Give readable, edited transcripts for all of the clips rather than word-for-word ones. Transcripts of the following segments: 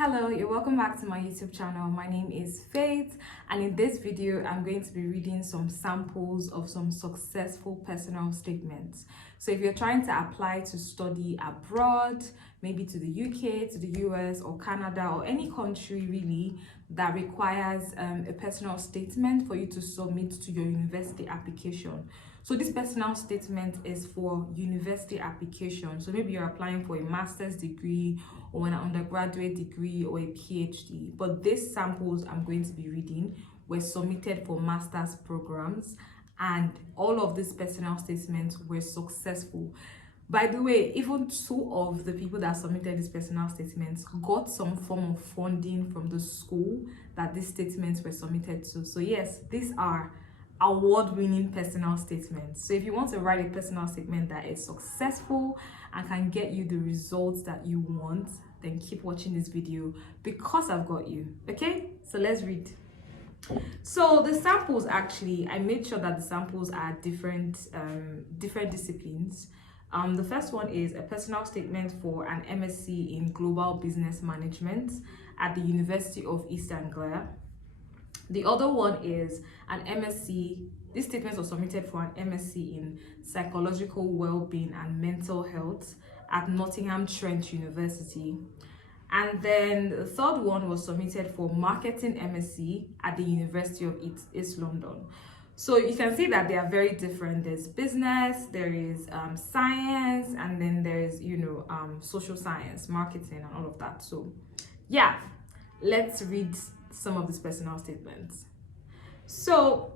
Hello, you're welcome back to my YouTube channel. My name is Faith, and in this video I'm going to be reading some samples of some successful personal statements. So if you're trying to apply to study abroad, maybe to the UK, to the US or Canada or any country really that requires a personal statement for you to submit to your university application. So this personal statement is for university application. So maybe you're applying for a master's degree or an undergraduate degree or a PhD. But these samples I'm going to be reading were submitted for master's programs, and all of these personal statements were successful. By the way, even two of the people that submitted these personal statements got some form of funding from the school that these statements were submitted to. So yes, these are award-winning personal statements. So if you want to write a personal statement that is successful and can get you the results that you want, then keep watching this video because I've got you. Okay, so let's read. So the samples, actually I made sure that the samples are different disciplines. The first one is a personal statement for an MSc in Global Business Management at the University of East Anglia. The other one is an MSc. These statements were submitted for an MSc in Psychological Wellbeing and Mental Health at Nottingham Trent University. And then the third one was submitted for Marketing MSc at the University of East London. So you can see that they are very different. There's business, there is science, and then there's, social science, marketing, and all of that. So yeah, let's read some of these personal statements. So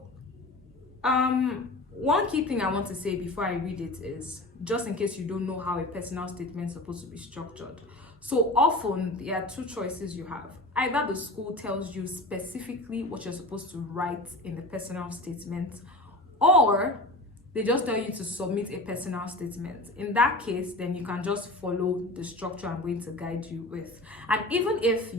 one key thing I want to say before I read it is, just in case you don't know how a personal statement is supposed to be structured. So often there are two choices you have. Either the school tells you specifically what you're supposed to write in the personal statement, or they just tell you to submit a personal statement. In that case, then you can just follow the structure I'm going to guide you with. And even if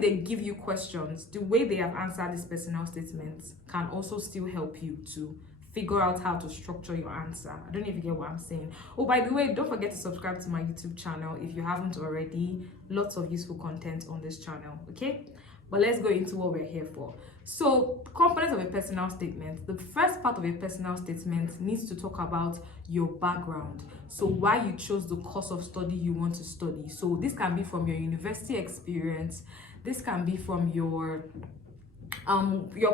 they give you questions, the way they have answered these personal statements can also still help you to figure out how to structure your answer. I don't know if you get what I'm saying. Oh, by the way, don't forget to subscribe to my YouTube channel if you haven't already. Lots of useful content on this channel, okay? But let's go into what we're here for. So, components of a personal statement. The first part of a personal statement needs to talk about your background. So, why you chose the course of study you want to study. So, this can be from your university experience. This can be from your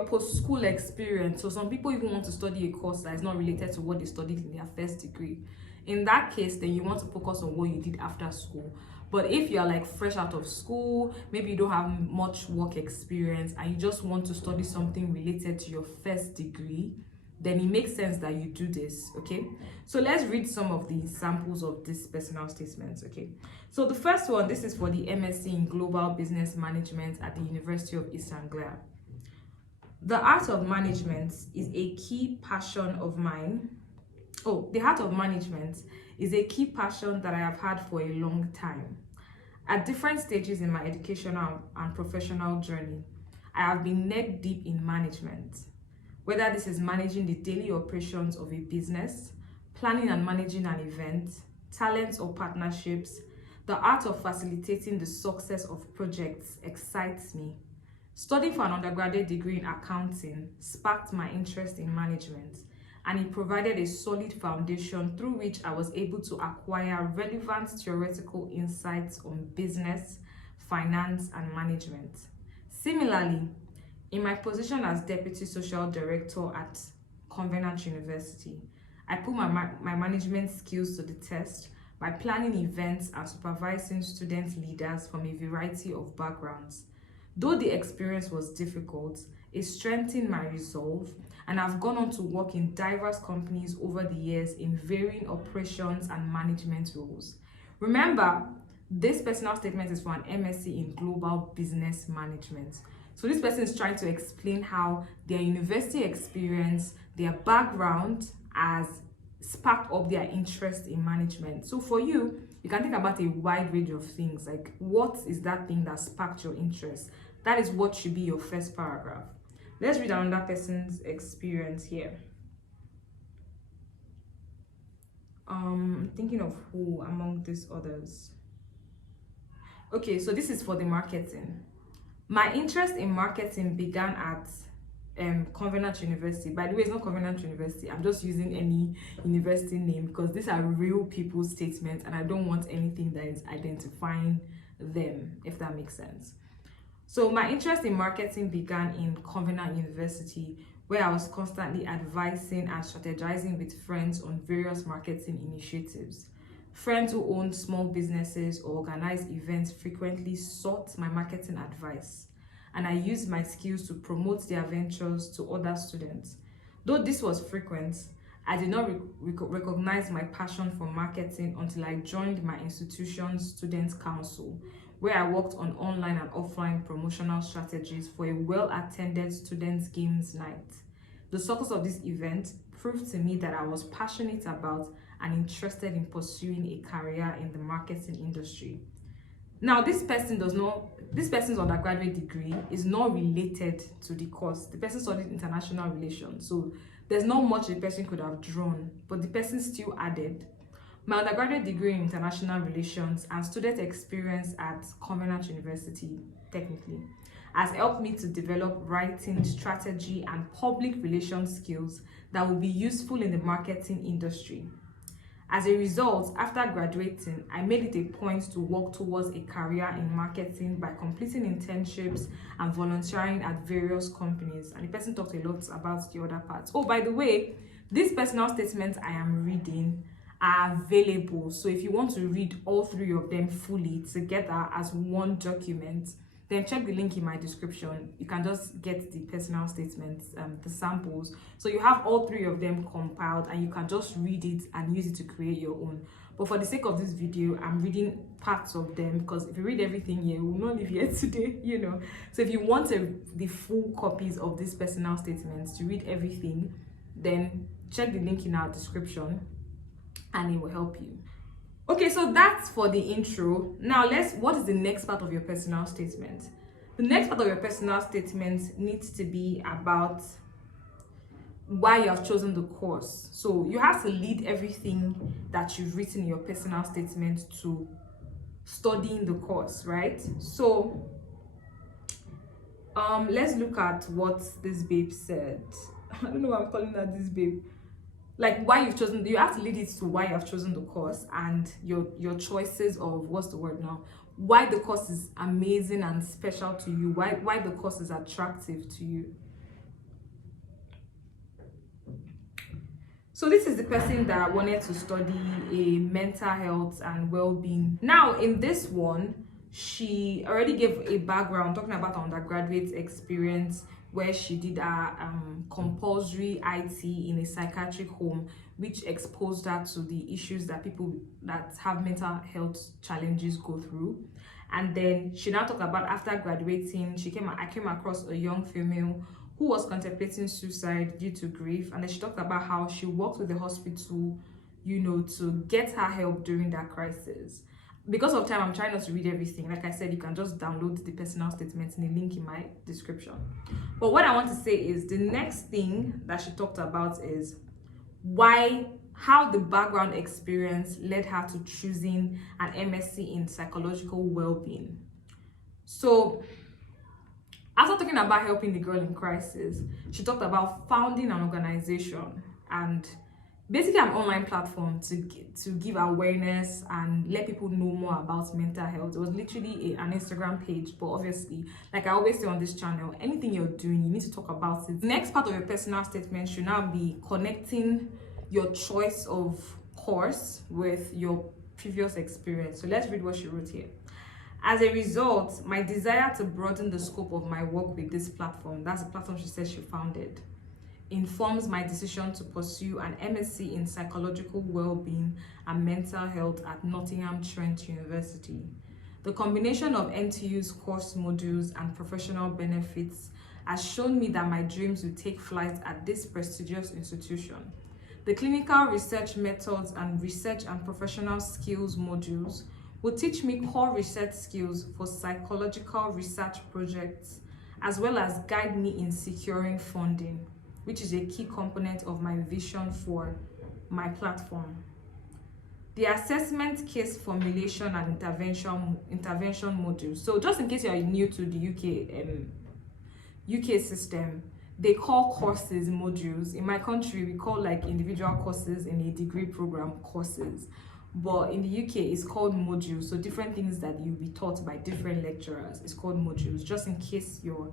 post-school experience. So some people even want to study a course that is not related to what they studied in their first degree. In that case, then you want to focus on what you did after school. But if you're like fresh out of school, maybe you don't have much work experience and you just want to study something related to your first degree, then it makes sense that you do this. Okay, so let's read some of the samples of these personal statements. Okay, so the first one, this is for the MSc in Global Business Management at the University of East Anglia. The art of management is a key passion of mine. Oh, the art of management is a key passion that I have had for a long time. At different stages in my educational and professional journey, I have been neck deep in management. Whether this is managing the daily operations of a business, planning and managing an event, talents or partnerships, the art of facilitating the success of projects excites me. Studying for an undergraduate degree in accounting sparked my interest in management, and it provided a solid foundation through which I was able to acquire relevant theoretical insights on business, finance, and management. Similarly, in my position as Deputy Social Director at Covenant University, I put my management skills to the test by planning events and supervising student leaders from a variety of backgrounds. Though the experience was difficult, it strengthened my resolve, and I've gone on to work in diverse companies over the years in varying operations and management roles. Remember, this personal statement is for an MSc in Global Business Management. So this person is trying to explain how their university experience, their background has sparked up their interest in management. So for you, you can think about a wide range of things, like what is that thing that sparked your interest? That is what should be your first paragraph. Let's read another person's experience here. Thinking of who among these others. Okay, so this is for the marketing. My interest in marketing began at Covenant University. By the way, it's not Covenant University. I'm just using any university name because these are real people's statements and I don't want anything that is identifying them, if that makes sense. So my interest in marketing began in Covenant University, where I was constantly advising and strategizing with friends on various marketing initiatives. Friends who owned small businesses or organized events frequently sought my marketing advice, and I used my skills to promote their ventures to other students. Though this was frequent, I did not recognize my passion for marketing until I joined my institution's student council, where I worked on online and offline promotional strategies for a well-attended students' games night. The success of this event proved to me that I was passionate about and interested in pursuing a career in the marketing industry. Now, this person's undergraduate degree is not related to the course. The person studied international relations, so there's not much the person could have drawn, but the person still added. My undergraduate degree in international relations and student experience at Covenant University, technically, has helped me to develop writing, strategy, and public relations skills that will be useful in the marketing industry. As a result, after graduating, I made it a point to work towards a career in marketing by completing internships and volunteering at various companies. And the person talked a lot about the other parts. Oh, by the way, these personal statements I am reading are available. So if you want to read all three of them fully together as one document, then check the link in my description. You can just get the personal statements, the samples. So you have all three of them compiled and you can just read it and use it to create your own. But for the sake of this video, I'm reading parts of them because if you read everything here, we will not live here today, you know. So if you want the full copies of these personal statements to read everything, then check the link in our description and it will help you. Okay, so that's for the intro. Now what is the next part of your personal statement? The next part of your personal statement needs to be about why you have chosen the course. So you have to lead everything that you've written in your personal statement to studying the course, right? So let's look at what this babe said. I don't know why I'm calling her this babe. Like why you've chosen, you have to lead it to why you have chosen the course and your choices of what's the word now, why the course is amazing and special to you, why the course is attractive to you. So this is the person that wanted to study a mental health and well-being. Now in this one, she already gave a background talking about her undergraduate experience where she did a compulsory IT in a psychiatric home, which exposed her to the issues that people that have mental health challenges go through. And then she now talked about after graduating, I came across a young female who was contemplating suicide due to grief. And then she talked about how she worked with the hospital, you know, to get her help during that crisis. Because of time, I'm trying not to read everything. Like I said, you can just download the personal statements in the link in my description. But what I want to say is the next thing that she talked about is how the background experience led her to choosing an MSc in psychological well-being. So after talking about helping the girl in crisis, she talked about founding an organization and basically an online platform to give awareness and let people know more about mental health. It was literally an Instagram page, but obviously, like I always say on this channel, anything you're doing, you need to talk about it. The next part of your personal statement should now be connecting your choice of course with your previous experience. So let's read what she wrote here. As a result, my desire to broaden the scope of my work with this platform, that's the platform she says she founded, informs my decision to pursue an MSc in psychological well-being and mental health at Nottingham Trent University. The combination of NTU's course modules and professional benefits has shown me that my dreams will take flight at this prestigious institution. The clinical research methods and research and professional skills modules will teach me core research skills for psychological research projects, as well as guide me in securing funding, which is a key component of my vision for my platform. the assessment case formulation and intervention module. So just in case you are new to the UK system, they call courses modules. In my country, we call like individual courses in a degree program courses, but in the UK it's called modules. So different things that you'll be taught by different lecturers is called modules, just in case you're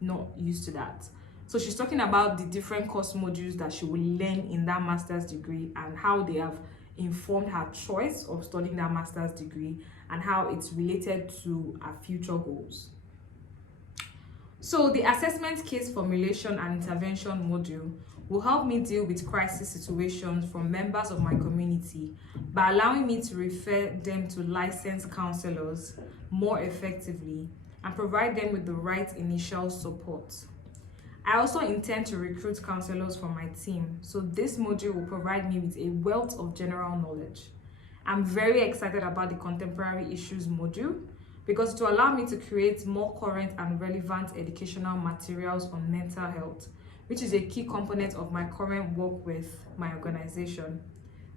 not used to that. So she's talking about the different course modules that she will learn in that master's degree and how they have informed her choice of studying that master's degree and how it's related to her future goals. So the assessment case formulation and intervention module will help me deal with crisis situations from members of my community by allowing me to refer them to licensed counselors more effectively and provide them with the right initial support. I also intend to recruit counselors for my team, so this module will provide me with a wealth of general knowledge. I'm very excited about the contemporary issues module because it will allow me to create more current and relevant educational materials on mental health, which is a key component of my current work with my organization.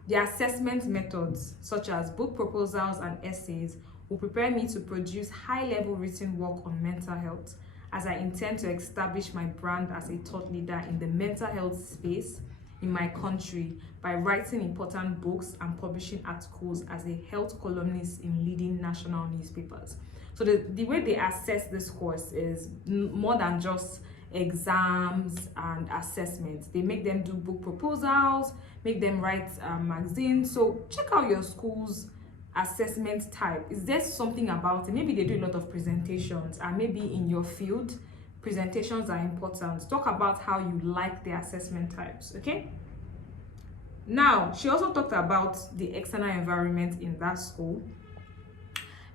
The assessment methods, such as book proposals and essays, will prepare me to produce high-level written work on mental health, as I intend to establish my brand as a thought leader in the mental health space in my country by writing important books and publishing articles as a health columnist in leading national newspapers. So the way they assess this course is more than just exams and assessments. They make them do book proposals, make them write magazines. So check out your school's assessment type. Is there something about it? Maybe they do a lot of presentations, and maybe in your field presentations are important. Talk about how you like the assessment types. Okay, now she also talked about the external environment in that school.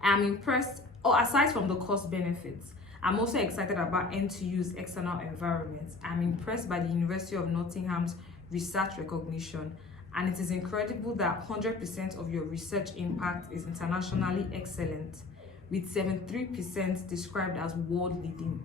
I'm impressed, aside from the cost benefits, I'm also excited about NTU's external environment. I'm impressed by the University of Nottingham's research recognition, and it is incredible that 100% of your research impact is internationally excellent, with 73% described as world leading.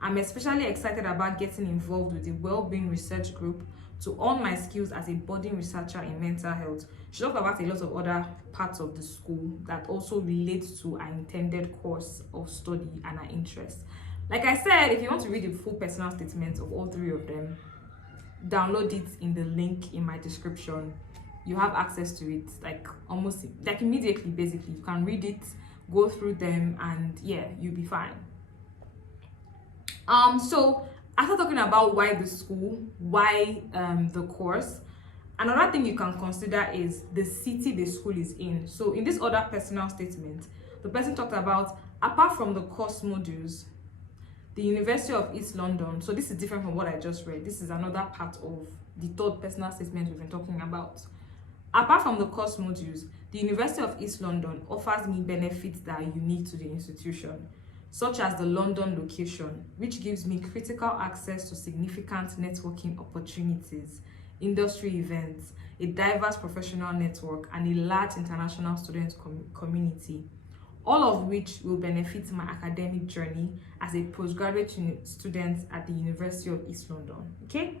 I'm especially excited about getting involved with the Wellbeing Research Group to hone my skills as a budding researcher in mental health. She talked about a lot of other parts of the school that also relate to our intended course of study and our interests. Like I said, if you want to read the full personal statements of all three of them, download it in the link in my description. You have access to it like almost like immediately. Basically, you can read it, go through them, and yeah, you'll be fine. So after talking about why the school, why the course, another thing you can consider is the city the school is in. So in this other personal statement, the person talked about, apart from the course modules, the University of East London, so this is different from what I just read. This is another part of the third personal statement we've been talking about. Apart from the course modules, the University of East London offers me benefits that are unique to the institution, such as the London location, which gives me critical access to significant networking opportunities, industry events, a diverse professional network, and a large international student community, all of which will benefit my academic journey as a postgraduate student at the University of East London. Okay?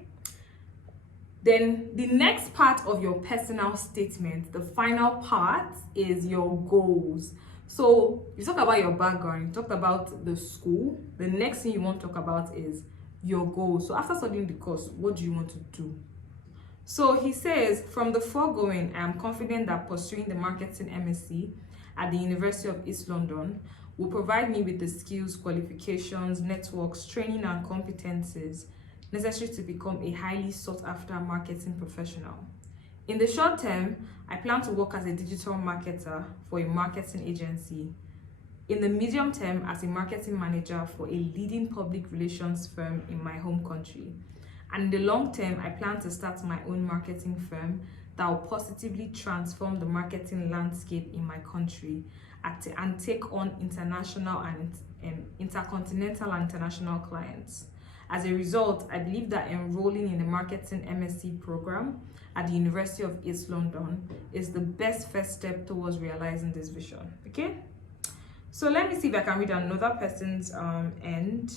Then the next part of your personal statement, the final part, is your goals. So you talk about your background, you talked about the school. The next thing you want to talk about is your goals. So after studying the course, what do you want to do? So he says, from the foregoing, I am confident that pursuing the marketing MSc at the University of East London will provide me with the skills, qualifications, networks, training, and competencies necessary to become a highly sought-after marketing professional. In the short term, I plan to work as a digital marketer for a marketing agency. In the medium term, as a marketing manager for a leading public relations firm in my home country. And in the long term, I plan to start my own marketing firm that will positively transform the marketing landscape in my country and take on international and intercontinental and international clients. As a result, I believe that enrolling in the marketing MSc program at the University of East London is the best first step towards realizing this vision. Okay? So let me see if I can read another person's end.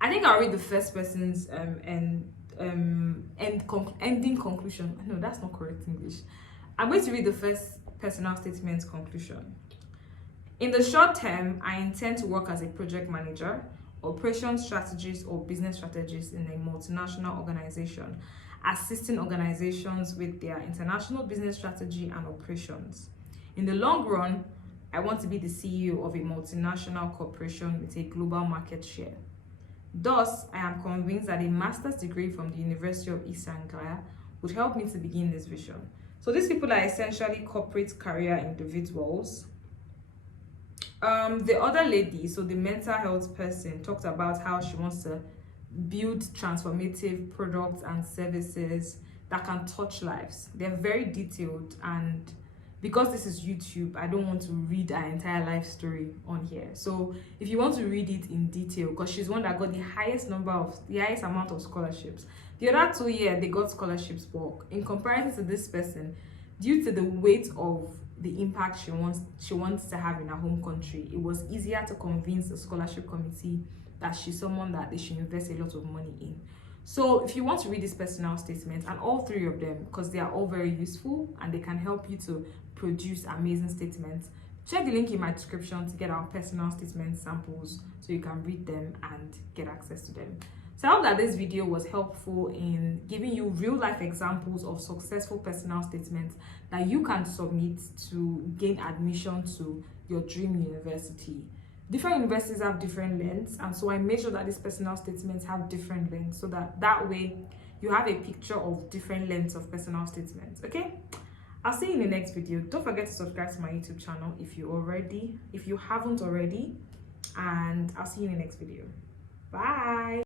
I think I'll read the first person's end ending conclusion. No, that's not correct English. I'm going to read the first personal statement conclusion. In the short term, I intend to work as a project manager, operations strategist, or business strategist in a multinational organization, assisting organizations with their international business strategy and operations. In the long run, I want to be the CEO of a multinational corporation with a global market share. Thus, I am convinced that a master's degree from the University of East Anglia would help me to begin this vision. So these people are essentially corporate career individuals. The other lady, so the mental health person, talked about how she wants to build transformative products and services that can touch lives. They're very detailed, and because this is YouTube, I don't want to read her entire life story on here. So if you want to read it in detail, because she's one that got the highest amount of scholarships. The other two, yeah, they got scholarships, but in comparison to this person, due to the weight of the impact she wants to have in her home country, it was easier to convince the scholarship committee that she's someone that they should invest a lot of money in. So if you want to read this personal statement, and all three of them, because they are all very useful and they can help you to produce amazing statements, check the link in my description to get our personal statement samples so you can read them and get access to them. So I hope that this video was helpful in giving you real life examples of successful personal statements that you can submit to gain admission to your dream university. Different universities have different lengths, and so I made sure that these personal statements have different lengths so that way you have a picture of different lengths of personal statements. Okay, I'll see you in the next video. Don't forget to subscribe to my YouTube channel if you haven't already, and I'll see you in the next video. Bye.